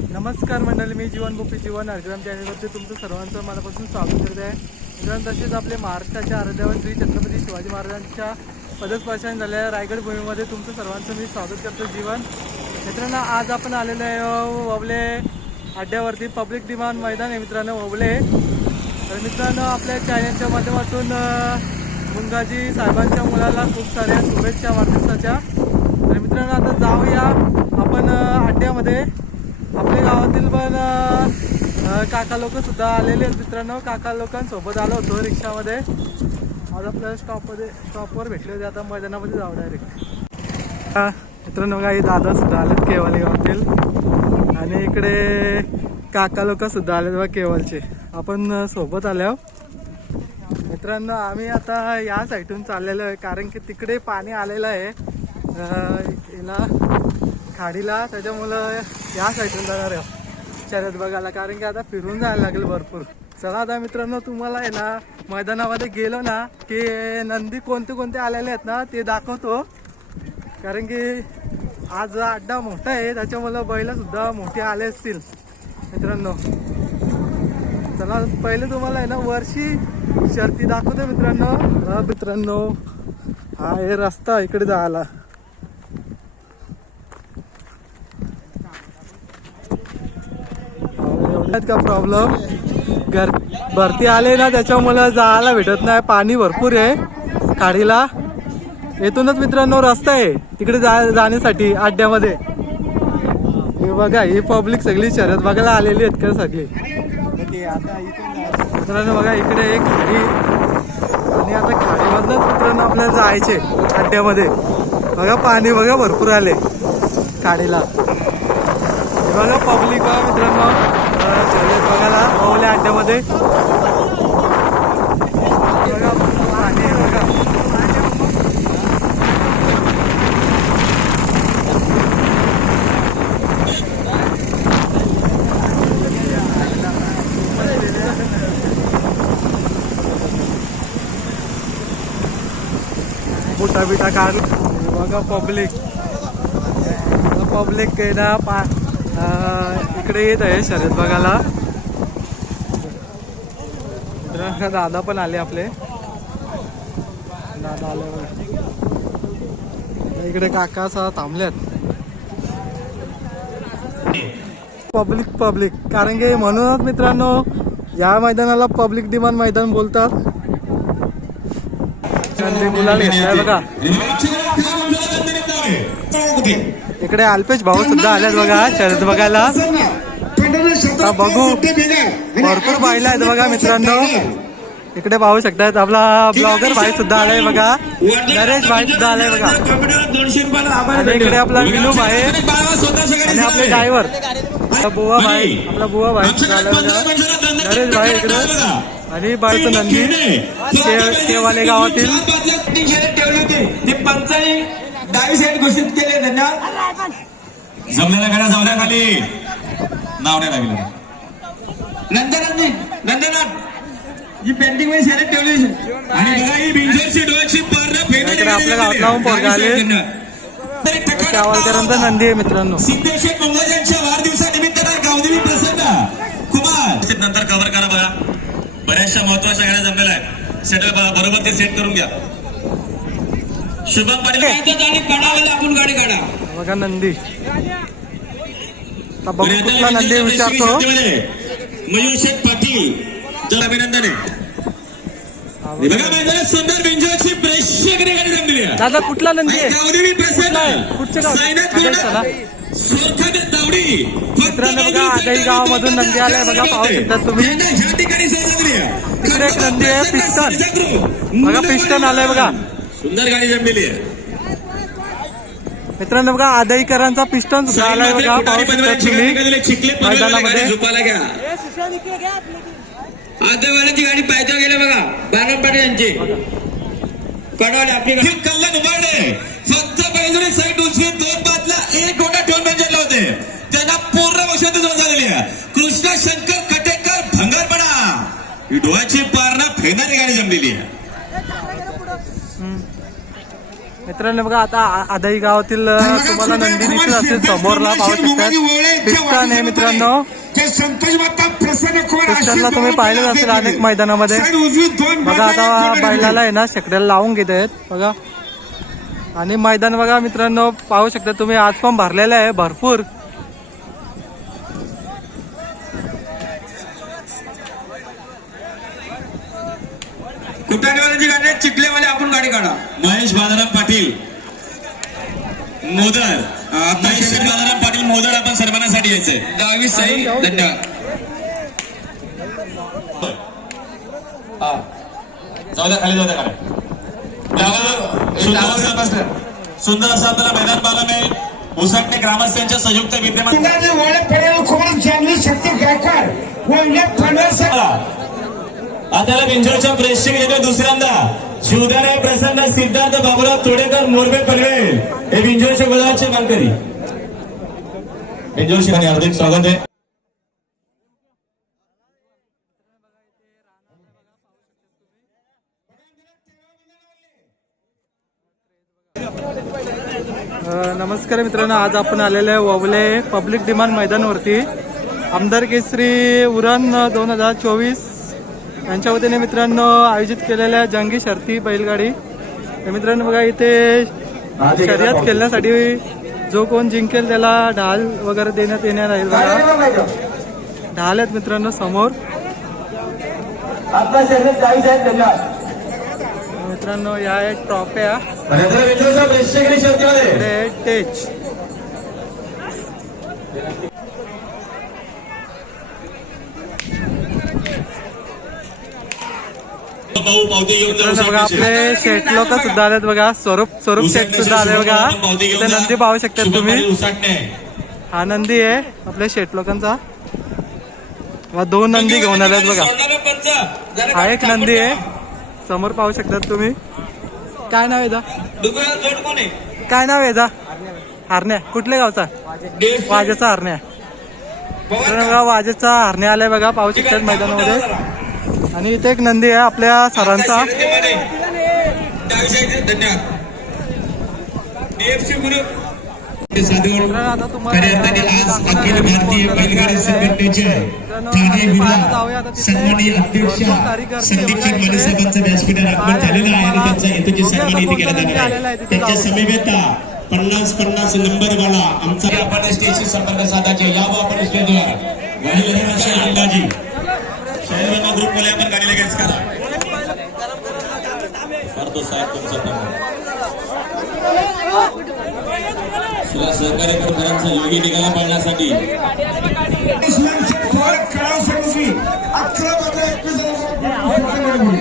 नमस्कार मंडळी मी जीवन गोपी जीवन अर्ग्राम चॅनलवरती तुमचं सर्वांचं मनापासून स्वागत करत आहे. मित्रांनो तसेच आपले महाराष्ट्राच्या आराध्यावर श्री छत्रपती शिवाजी महाराजांच्या पदस्पर्शाने झालेल्या रायगड भूमीमध्ये तुमचं सर्वांचं मी स्वागत करतो जीवन. मित्रांनो आज आपण आलेलो आहे अ, ववले अड्ड्यावरती पब्लिक डिमांड मैदान आहे मित्रांनो ववले. तर मित्रांनो आपल्या चॅनलच्या माध्यमातून मुंगाजी साहेबांच्या मुलाला खूप साऱ्या शुभेच्छा वाढदिवसाच्या. तर मित्रांनो आता जाऊया आपण अड्ड्यामध्ये. आपल्या गावातील पण काका लोक सुद्धा आलेले आहेत मित्रांनो. काका लोकांसोबत आलो होतो रिक्षामध्ये. आज आपल्याला स्टॉपमध्ये स्टॉपवर भेटले होते. आता मैदानामध्ये जाऊ डायरेक्ट मित्रांनो काही दादा सुद्धा आलेत केवाली गावातील. आणि इकडे काका लोक सुद्धा आलेत बघा केवलचे. आपण सोबत आल्या मित्रांनो आम्ही आता या साईडून चाललेलो आहे कारण की तिकडे पाणी आलेलं आहे. याला खाडीला त्याच्यामुळं या साईडून जाणार आहे. शर्यत बघायला कारण की आता फिरून जायला लागेल भरपूर. चला आता मित्रांनो तुम्हाला आहे ना मैदानामध्ये गेलो ना की नंदी कोणते कोणते आलेले आहेत ना ते दाखवतो. कारण की आज अड्डा मोठा आहे त्याच्यामुळं बैलंसुद्धा मोठे आले असतील. मित्रांनो चला पहिले तुम्हाला आहे ना वर्षी शर्ती दाखवतो मित्रांनो. मित्रांनो हा हे रस्ता इकडे जायला. का प्रॉब्लेम घर भरती आले ना त्याच्यामुळं जायला भेटत नाही. पाणी भरपूर आहे. खाडीला. येथूनच मित्रांनो रस्ता आहे. तिकडे जा जाण्यासाठी अड्ड्यामध्ये हे बघा ही पब्लिक सगळी शर्यत बघायला आलेली आहेत का सगळी? मित्रांनो बघा इकडे एक खाडी. आणि आता खाडीमधनंच मित्रांनो आपल्याला जायचे अड्ड्यामध्ये बघा पाणी बघा भरपूर आले. खाडीला. बघा पब्लिक बघा मित्रांनो. अं, बघायला ओवल्या अड्ड्यामध्ये बिटा काढ बघा पब्लिक पब्लिक ना पा इकडे येत आहे शर्यत बघायला. मित्रांनो, दादा पण आले आपले. दादा आले. इकडे काका असं थांबल्यात पब्लिक पब्लिक. कारण की म्हणूनच मित्रांनो या मैदानाला पब्लिक डिमांड मैदान बोलतात. बघा. इकडे अल्पेश भाऊ सुद्धा आल्यात बघा शरद बघायला. बघू. भरपूर पाहिलं आहेत बघा मित्रांनो. इकडे पाहू शकतात आपला ब्लॉगर भाई सुद्धा आलाय बघा. नरेश भाई सुद्धा आलाय बघा. आणि इकडे आपला विनू भाई आणि आपले ड्रायव्हर. आपला बुवा भाई आपला बुवा भाई सुद्धा आलाय बघा. नरेश भाई इकडे. आणि बाळचं नंदी. केवाले गावातील. डावी साईड घोषित केले धन्यवाद जमलेल्या गाड्या जाऊल्या खाली. नाव नाही लागलं. नंदनाथजी नंदनाथ. ही पेंटिंगमध्ये शर्यत ठेवली. आणि बघा ही बिंजरची डोळ्याची पारणं ठिकाणी केवालकरांचा नंदी आहे मित्रांनो. सिद्धेश्वर मंगळाजांच्या वाढदिवसानिमित्तानं गावदेवी प्रसन्न. कुमार. नंतर कव्हर करा बघा. बऱ्याचशा महत्त्वाच्या गाड्या जमलेल्या आहेत. सेट बरोबर ते सेट करून घ्या. शुभम पाटील आणि कडावाला आपण गाडी काढा. बघा नंदी. आता बघू कुठला नंदी विचारतो. मयूर पाटील तर अभिनंदन. आहे बघा मैदानात सुंदर प्रेक्षक गाडी जमलेली आहे. दादा कुठला नंदी आहे? सायनाथ. गोंडा सोरखाद दावडी. फक्त मित्रांनो बघा, बाजूला आदई गावामधून नंदी आलाय. बघा, पाहू शकता तुम्ही. ह्या ठिकाणी सहजगरी आहे. तिकडे एक नंदी आहे, पिस्टन. बघा पिस्टन आलाय बघा. सुंदर गाडी जमलेली आहे. मित्रांनो बघा आदईकरांचा पिस्टन आलाय बघा मैदानामध्ये. झोपायला घ्या. गाडी पायथ्या गेल्या बघा बानपाटे यांची. कडावाले आपली हे कल्लन उभारणे फक्त बाजूने साईड उचलून दोन बाजूला एक गोटा ठेवून बेंचरला होते. त्यांना पूर्ण वशात जोड झालेली आहे. कृष्णा शंकर कटेकर भंगारपडा. ही डोळ्याची पारणा फेकणारी गाडी जमलेली आहे. मित्रांनो बघा आता आ- आदाई गावातील तुम्हाला नंदी दिसत असेल समोरला पाहू शकता पिस्टन आहे मित्रांनो. कृष्णाला तुम्ही पाहिलं असेल अनेक मैदानामध्ये. बघा आता बैलाला आहे ना शेकड्याला लावून घेत आहेत बघा. आणि मैदान बघा मित्रांनो पाहू शकता तुम्ही आज पण भरलेलं आहे भरपूर. कुटाणेवाल्याची गाडी आहे, चिखलेवाले आपण गाडी काढा. महेश बालाराम पाटील. मोदर महेश बालाराम पाटील मोदर आपण सन्मानासाठी यायचंय. दहावी सही धन्यवाद. जाऊ द्या खाली जाऊ द्या खाली. सुंदर असं आपल्याला मैदान पाहायला मिळेल. उसाटणे ग्रामस्थांच्या संयुक्त विद्यमान शक्ती गायकवाड आता बिंजोरच्या प्रेक्षक येतो दुसऱ्यांदा. शिवधारे प्रसन्न सिद्धार्थ बाबुराव तोडेकर मोरबे पनवेल. हे बिंजोरच्या गुलाबाचे मानकरी. बिंजोर शिवानी हार्दिक स्वागत आहे. नमस्कार मित्रांनो आज आपण आलेले आहे ववले पब्लिक डिमांड मैदानवरती. आमदार केसरी उरण दोन हजार चोवीस. यांच्या वतीने मित्रांनो आयोजित केलेल्या जंगी शर्ती बैलगाडी. तर मित्रांनो बघा इथे शर्यत खेळण्यासाठी जो कोण जिंकेल त्याला ढाल वगैरे देण्यात येणार आहे बघा. ढाल आहेत मित्रांनो समोर. मित्रांनो या आहेत ट्रॉफ्या. टेच भाऊ पावती घेऊन जाऊ मित्रांनो बघा आपले शेट लोक सुद्धा आलेत बघा स्वरूप स्वरूप शेट सुद्धा आले बघा इथे नंदी पाहू शकता तुम्ही. हा नंदी आहे आपल्या शेट लोकांचा. दोन नंदी घेऊन आलेत बघा. हा एक नंदी आहे. समोर पाहू शकतात तुम्ही. काय नाव आहे? काय नाव आहे? हरण्या. कुठल्या गावचा? वाजेचा हरण्या. वाजेचा हरण्या आलाय बघा पाहू शकतात मैदानामध्ये. आणि इथे एक नंदी आहे आपल्या सरांचा. आता तुम्हाला पन्नास पन्नास नंबर वाला आमचा आपण स्टेजशी संपर्क साधायचे यावं आपण स्टेजवर अंदाजी शहरांना ग्रुपमध्ये आपण गाडीला घ्यायचं करा करतो साहेब तुमचा तुला सहकार्य करणाऱ्यांचा योगी निघाला पाळण्यासाठी.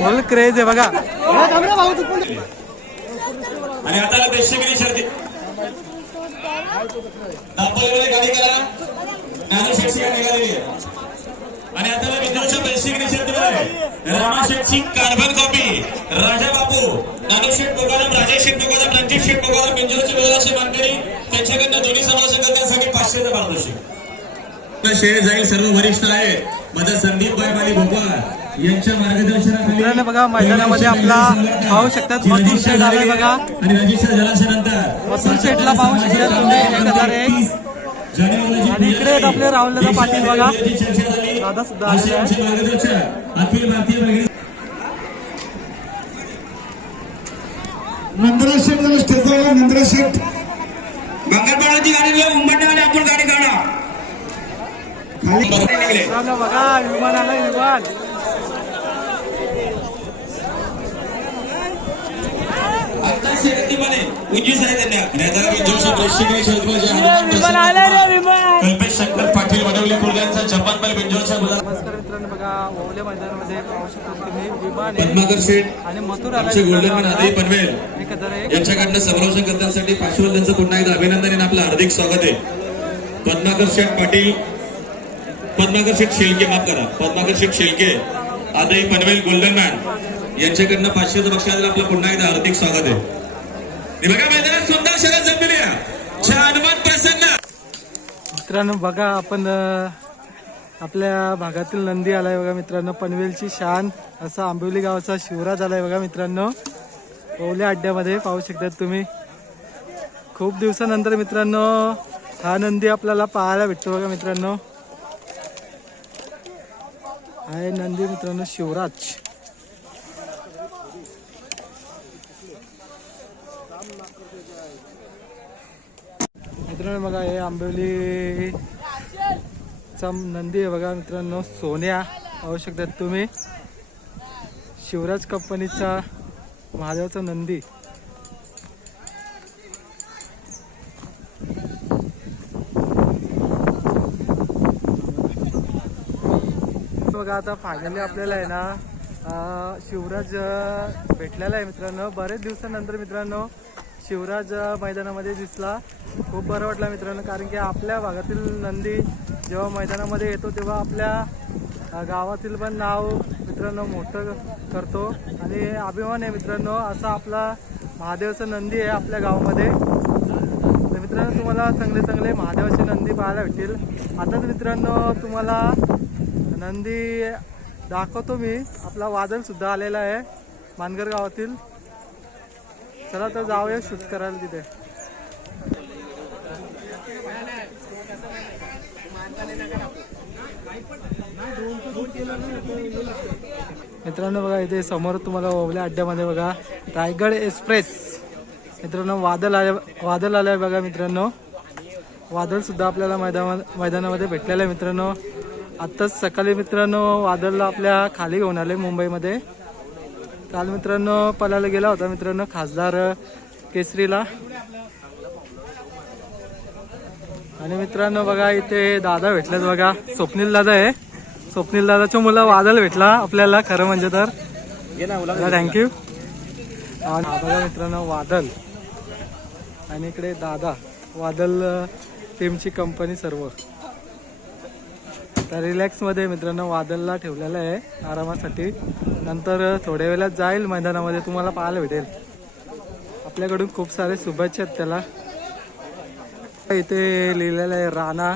फुल क्रेज आहे बघा. आणि आता प्रेक्षकांनी शर्ती दापोलीमध्ये गाडी करा. नाना निघालेली आहे. आणि आता विद्रोच्या प्रेक्षकांनी शर्तीमध्ये रामा शेटची कार्बन कॉपी राजा बापू नाना शेठ बोगाराम राजेश शेठ बोगाराम रणजित शेठ बोगाराम बिंजोरची बोगाराचे मानकरी त्यांच्याकडनं दोन्ही समालोचकांसाठी पाचशेचं पारितोषिक शेळ जाईल सर्व वरिष्ठ आहेत. माझा संदीप बायबाली भोपाळ यांच्या मार्गदर्शनाखाली बघा मैदानामध्ये आपला पाहू शकतात आलाय बघा. आणि रजिस्टर झाल्यानंतर शेटला पाहू शकतात तुम्ही एक हजार एक. आणि इकडे आपले राहुलदादा पाटील बघा. दादा सुद्धा आलेले आहे मार्गदर्शक अखिल भारतीय बैलगाडी नंदरा शेठ जरा स्टेजवर नंदरा शेठ. मंगळपाडाची गाडी लिहा, उंबरठ्यावाले आपण गाडी काढा. खाली बघा विमान आलं विमान. आता शर्यतीमध्ये उंची साहेब त्यांनी आता बिंजोरच्या प्रेक्षणीय शर्यतीमध्ये हनुमान नमस्कार मित्रांनो बघा ओवल्या मैदानामध्ये पाहू शकतात तुम्ही विमान आणि मथुर आमचे गोल्डन मॅन आदई आलाय पनवेल. एक हजार एक यांच्याकडनं समालोचन करण्यासाठी पार्श्ववाल्यांचं पुन्हा एकदा अभिनंदन आणि आपलं हार्दिक स्वागत आहे. पद्माकर शेठ पाटील पद्माकर शेठ शेळके माफ करा. पद्माकर शेठ शेळके आदई पनवेल गोल्डन मॅन यांच्याकडनं पाचशेचं बक्षाला आपलं पुन्हा एकदा हार्दिक स्वागत आहे. बघा मैदानात सुंदर शरद जमलेली आहे. छान मन प्रसन्न. मित्रांनो बघा आपण आपल्या भागातील नंदी आलाय बघा मित्रांनो. पनवेलची शान असा आंबिवली गावचा शिवराज आलाय बघा मित्रांनो. ओवल्या अड्ड्यामध्ये पाहू शकतात तुम्ही. खूप दिवसानंतर मित्रांनो हा नंदी आपल्याला पाहायला भेटतो बघा मित्रांनो. आहे नंदी मित्रांनो शिवराज. मित्रांनो बघा हे आंबिवली चा नंदी आहे बघा मित्रांनो. सोन्या पाहू शकतात तुम्ही. शिवराज कंपनीचा महादेवाचा नंदी. बघा आता फायनली आपल्याला आहे ना शिवराज भेटलेला आहे मित्रांनो. बरेच दिवसानंतर मित्रांनो शिवराज मैदानामध्ये दिसला. खूप बरं वाटलं मित्रांनो कारण की आपल्या भागातील नंदी जेव्हा मैदानामध्ये येतो तेव्हा आपल्या गावातील पण नाव मित्रांनो मोठं करतो. आणि अभिमान आहे मित्रांनो असा आपला महादेवाचा नंदी आहे आपल्या गावामध्ये. तर मित्रांनो तुम्हाला चांगले चांगले महादेवाचे नंदी पाहायला भेटतील. आताच मित्रांनो तुम्हाला नंदी दाखवतो मी. आपला वादळ सुद्धा आलेला आहे मानगर गावातील. चला तर जाऊया शूट करायला तिथे. मित्रांनो बघा इथे समोर तुम्हाला ओवल्या अड्ड्यामध्ये बघा रायगड एक्सप्रेस. मित्रांनो वादळ आले वादळ आलंय बघा मित्रांनो. वादळ सुद्धा आपल्याला मैदाना मैदानामध्ये भेटलेलं आहे मित्रांनो. आत्ताच सकाळी मित्रांनो वादळला आपल्या खाली घेऊन आले मुंबईमध्ये. काल मित्रांनो पलायला गेला होता मित्रांनो खासदार केसरीला. आणि मित्रांनो बघा इथे दादा भेटलेत बघा. स्वप्नील दादा आहे. स्वप्नील दादाच्या मुलं वादळ भेटला आपल्याला खरं म्हणजे तर. थँक्यू बघा मित्रांनो वादळ आणि इकडे दादा वादळ टीमची कंपनी सर्व तर रिलॅक्समध्ये मित्रांनो वादळला ठेवलेलं आहे आरामासाठी. नंतर थोड्या वेळात जाईल मैदानामध्ये तुम्हाला पाहायला भेटेल. आपल्याकडून खूप सारे शुभेच्छा आहेत त्याला. इथे लिहिलेलं आहे राणा.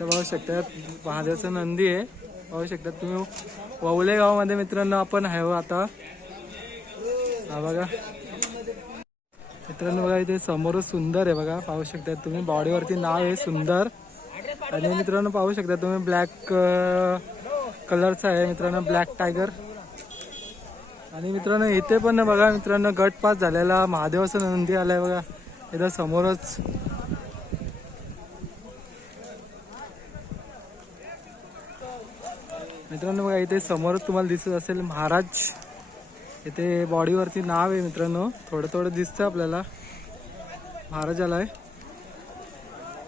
तर पाहू शकतात महादेवाचं नंदी आहे. पाहू शकतात तुम्ही. ववले गावामध्ये मित्रांनो आपण आहे हो आता. हा बघा. मित्रांनो बघा इथे समोरच सुंदर आहे बघा. पाहू शकतात तुम्ही. बॉडीवरती नाव आहे सुंदर. आणि मित्रांनो पाहू शकता तुम्ही ब्लॅक कलरचा uh, आहे मित्रांनो ब्लॅक टायगर आणि मित्रांनो इथे पण बघा मित्रांनो गट पास झालेला महादेवाचा नंदी आलाय बघा. इथं समोरच. मित्रांनो बघा इथे समोरच तुम्हाला दिसत असेल महाराज. इथे बॉडीवरती नाव आहे मित्रांनो. थोडं थोडं दिसतं आपल्याला. महाराज आलाय.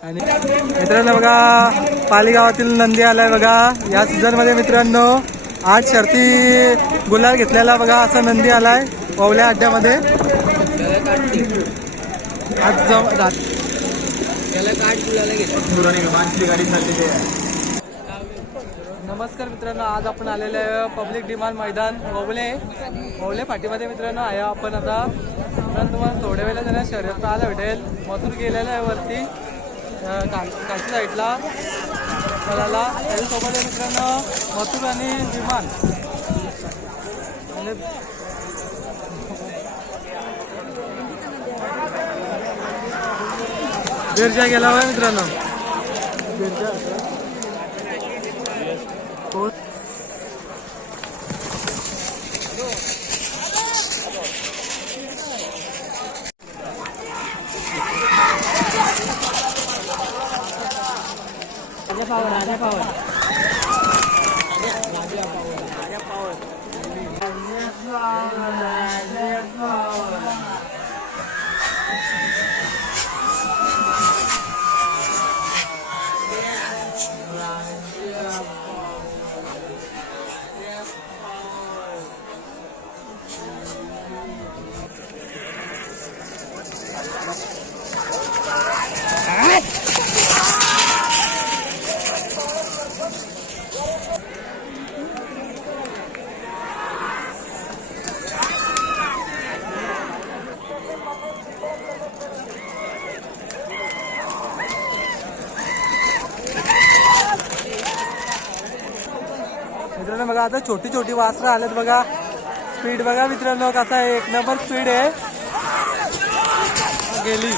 आणि मित्रांनो बघा पालीगावातील नंदी आलाय बघा. या सीझनमध्ये मित्रांनो आठ शर्ती गुलाल घेतलेला बघा असा नंदी आलाय ओवल्या अड्ड्यामध्ये. आज जाऊ नमस्कार मित्रांनो आज आपण आलेले आहे पब्लिक डिमांड मैदान ओवले. ओवले पाठीमध्ये मित्रांनो आहे आपण आता. तुम्हाला थोड्या वेळेला त्यांना शर्यत पाहायला भेटेल. मथुर गेलेलं आहे वरती. अं, साईडला. त्याला त्याच्यासोबत आहे मित्रांनो मथुर आणि विमान. आणि बिरजा गेला होय मित्रांनो. बिरजा. आता छोटी छोटी वासरं आलेत बघा. स्पीड बघा मित्रांनो कसा एक नंबर स्पीड आहे. गेली.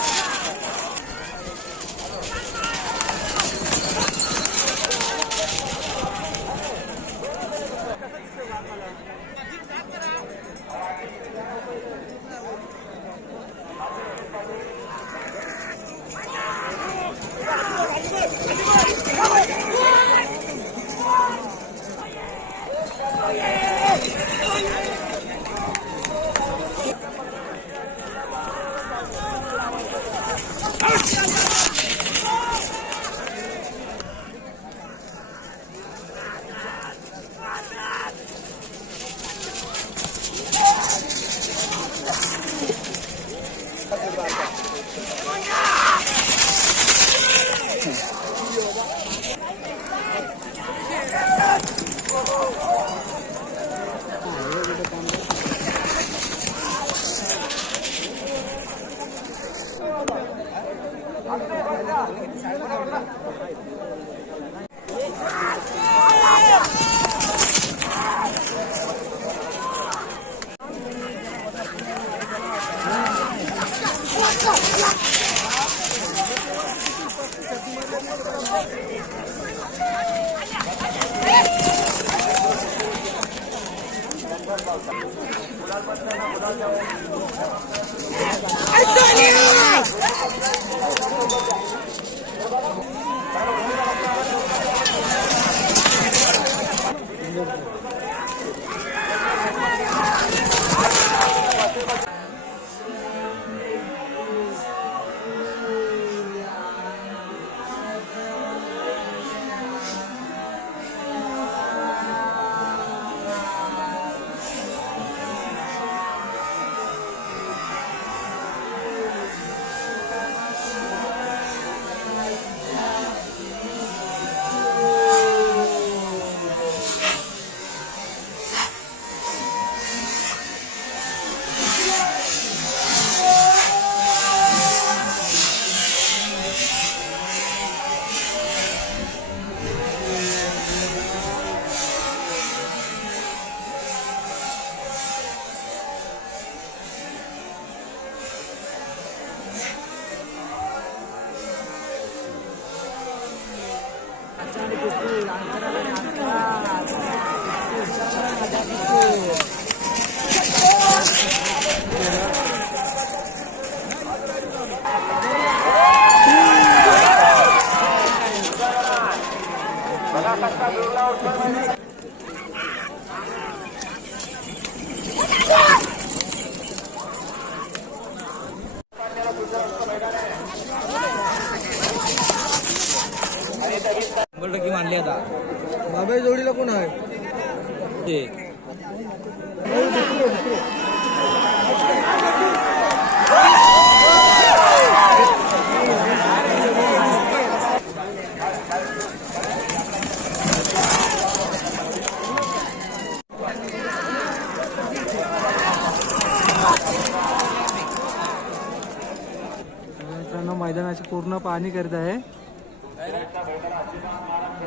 पाहणी करत आहे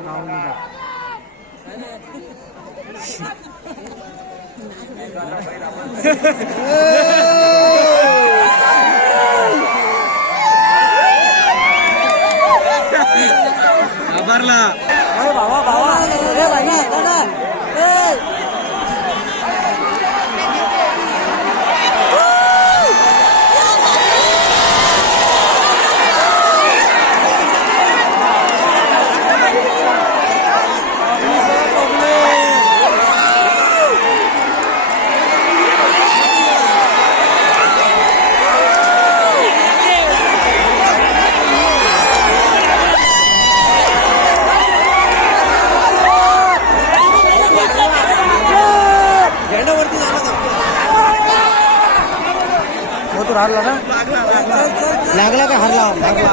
नाव लिहिलं. आभारला हो तू राहिला ना लागला का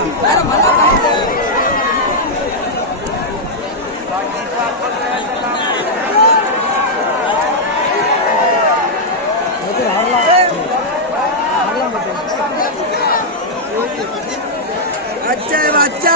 हरला लागला अच्छा आहे बाच्चा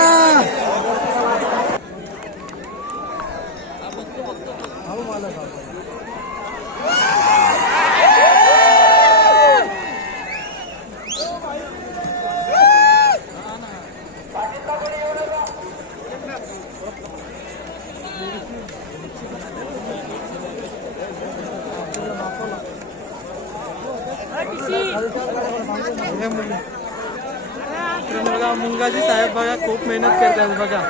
हे मुलं. मित्रांनो बघा मुंगाजी साहेब बघा खूप मेहनत करतात बघा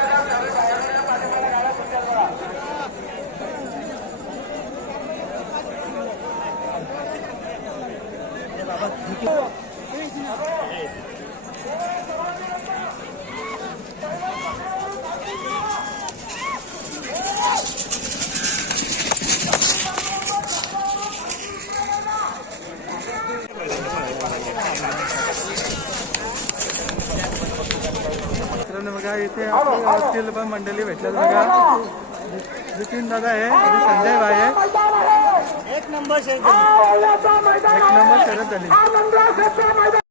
मित्रांनो गावातील पण मंडळी भेटल्यात बघा नितीन दादा आहे संजय भाई आहे. एक नंबर एक नंबर शरद झाली